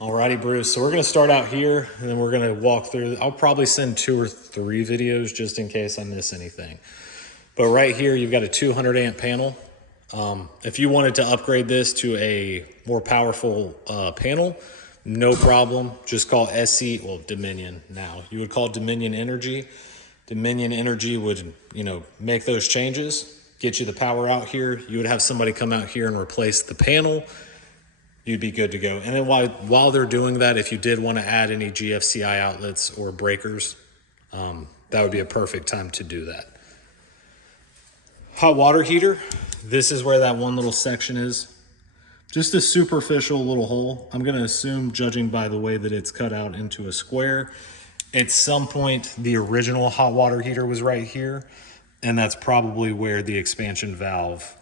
Alrighty, Bruce. So we're going to start out here, and then we're going to walk through. I'll probably send 2 or 3 videos just in case I miss anything. But right here, you've got a 200 amp panel. If you wanted to upgrade this to a more powerful panel, no problem. Just call SC, well, Dominion now. You would call Dominion Energy. Dominion Energy would, make those changes, get you the power out here. You would have somebody come out here and replace the panel. You'd be good to go. And then while they're doing that, if you did want to add any GFCI outlets or breakers, that would be a perfect time to do that. Hot water heater. This is where that one little section is. Just a superficial little hole. I'm going to assume, judging by the way that it's cut out into a square, at some point the original hot water heater was right here, and that's probably where the expansion valve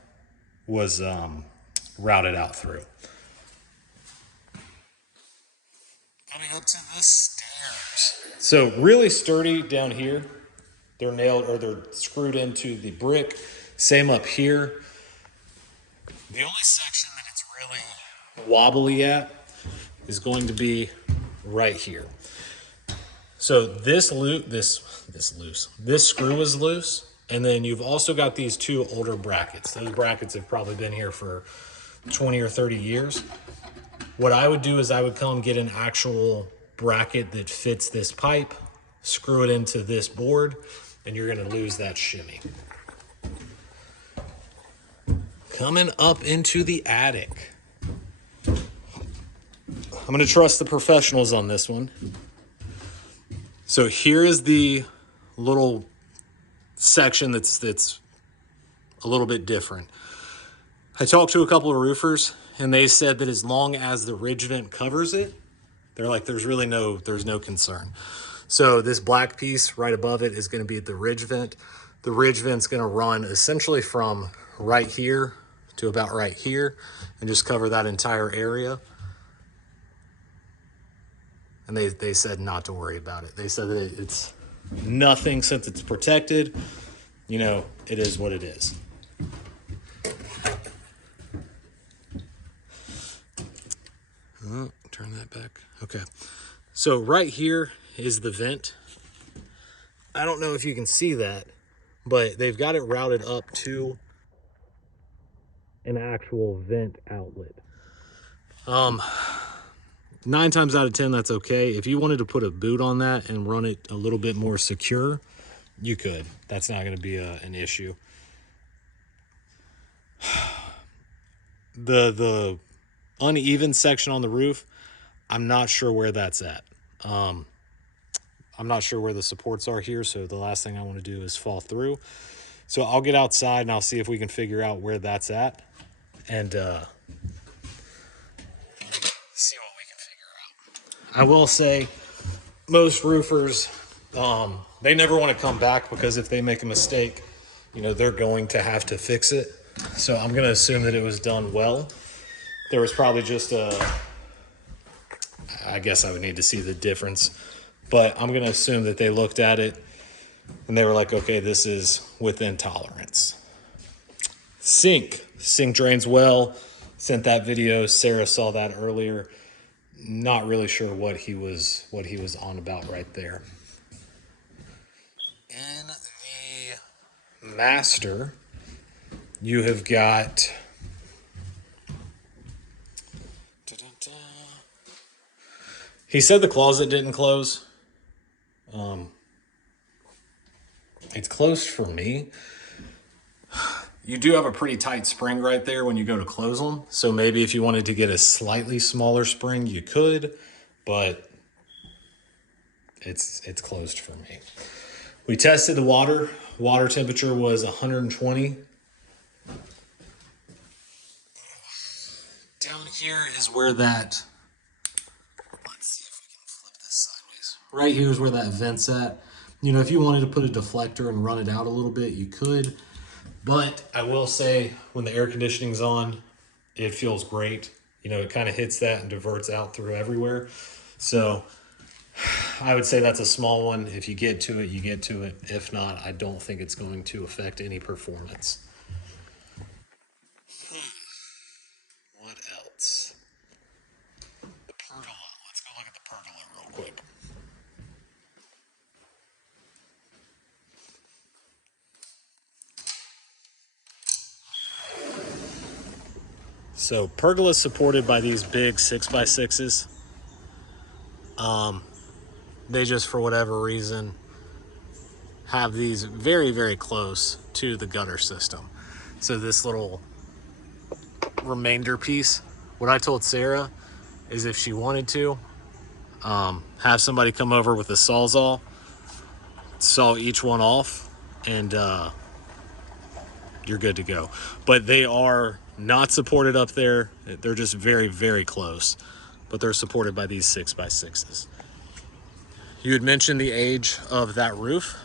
was routed out through. Coming up to the stairs. So really sturdy down here. They're nailed, or they're screwed into the brick. Same up here. The only section that it's really wobbly at is going to be right here. So this screw is loose, and then you've also got these 2 older brackets. Those brackets have probably been here for 20 or 30 years. What I would do is I would come get an actual bracket that fits this pipe, screw it into this board, and you're going to lose that shimmy. Coming up into the attic. I'm going to trust the professionals on this one. So here is the little section that's a little bit different. I talked to a couple of roofers, and they said that as long as the ridge vent covers it, they're like, there's no concern. So this black piece right above it is going to be the ridge vent. The ridge vent's going to run essentially from right here to about right here and just cover that entire area. And they said not to worry about it. They said that it's nothing since it's protected. It is what it is. Oh, turn that back. Okay. So right here is the vent. I don't know if you can see that, but they've got it routed up to an actual vent outlet. 9 times out of 10, that's okay. If you wanted to put a boot on that and run it a little bit more secure, you could. That's not going to be an issue. The uneven section on the roof, I'm not sure where that's at. I'm not sure where the supports are here, so the last thing I want to do is fall through. So I'll get outside and I'll see if we can figure out where that's at and see what we can figure out. I will say most roofers, they never want to come back, because if they make a mistake, they're going to have to fix it. So I'm going to assume that it was done well. There was probably just I guess I would need to see the difference, but I'm going to assume that they looked at it and they were like, okay, this is within tolerance. Sink drains well. Sent that video. Sarah saw that earlier. Not really sure what he was on about right there. In the master, you have got he said the closet didn't close. It's closed for me. You do have a pretty tight spring right there when you go to close them. So maybe if you wanted to get a slightly smaller spring, you could, but it's closed for me. We tested the water. Water temperature was 120. Down here is where that, let's see if we can flip this sideways. Right here is where that vent's at. If you wanted to put a deflector and run it out a little bit, you could. But I will say, when the air conditioning's on, it feels great. It kind of hits that and diverts out through everywhere. So I would say that's a small one. If you get to it, you get to it. If not, I don't think it's going to affect any performance. What else? The pergola. So pergola is supported by these big 6x6s. They just, for whatever reason, have these very, very close to the gutter system. So this little remainder piece, what I told Sarah is if she wanted to, have somebody come over with a Sawzall, saw each one off, and you're good to go. But they are not supported up there. They're just very, very close, but they're supported by these 6x6s. You had mentioned the age of that roof.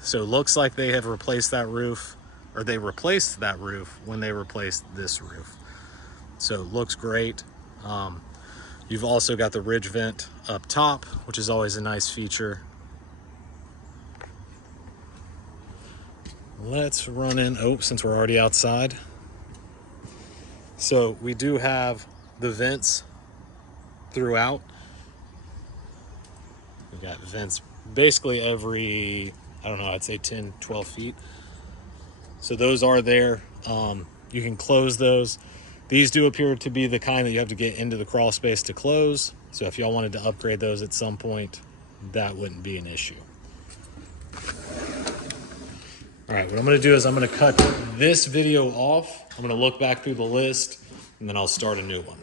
So it looks like they have replaced that roof, or they replaced that roof when they replaced this roof. So it looks great. You've also got the ridge vent up top, which is always a nice feature. Let's run in, since we're already outside. So we do have the vents throughout. We got vents basically every, I don't know, I'd say 10, 12 feet. So those are there. You can close those. These do appear to be the kind that you have to get into the crawl space to close. So if y'all wanted to upgrade those at some point, that wouldn't be an issue. All right, what I'm gonna do is I'm gonna cut this video off. I'm gonna look back through the list and then I'll start a new one.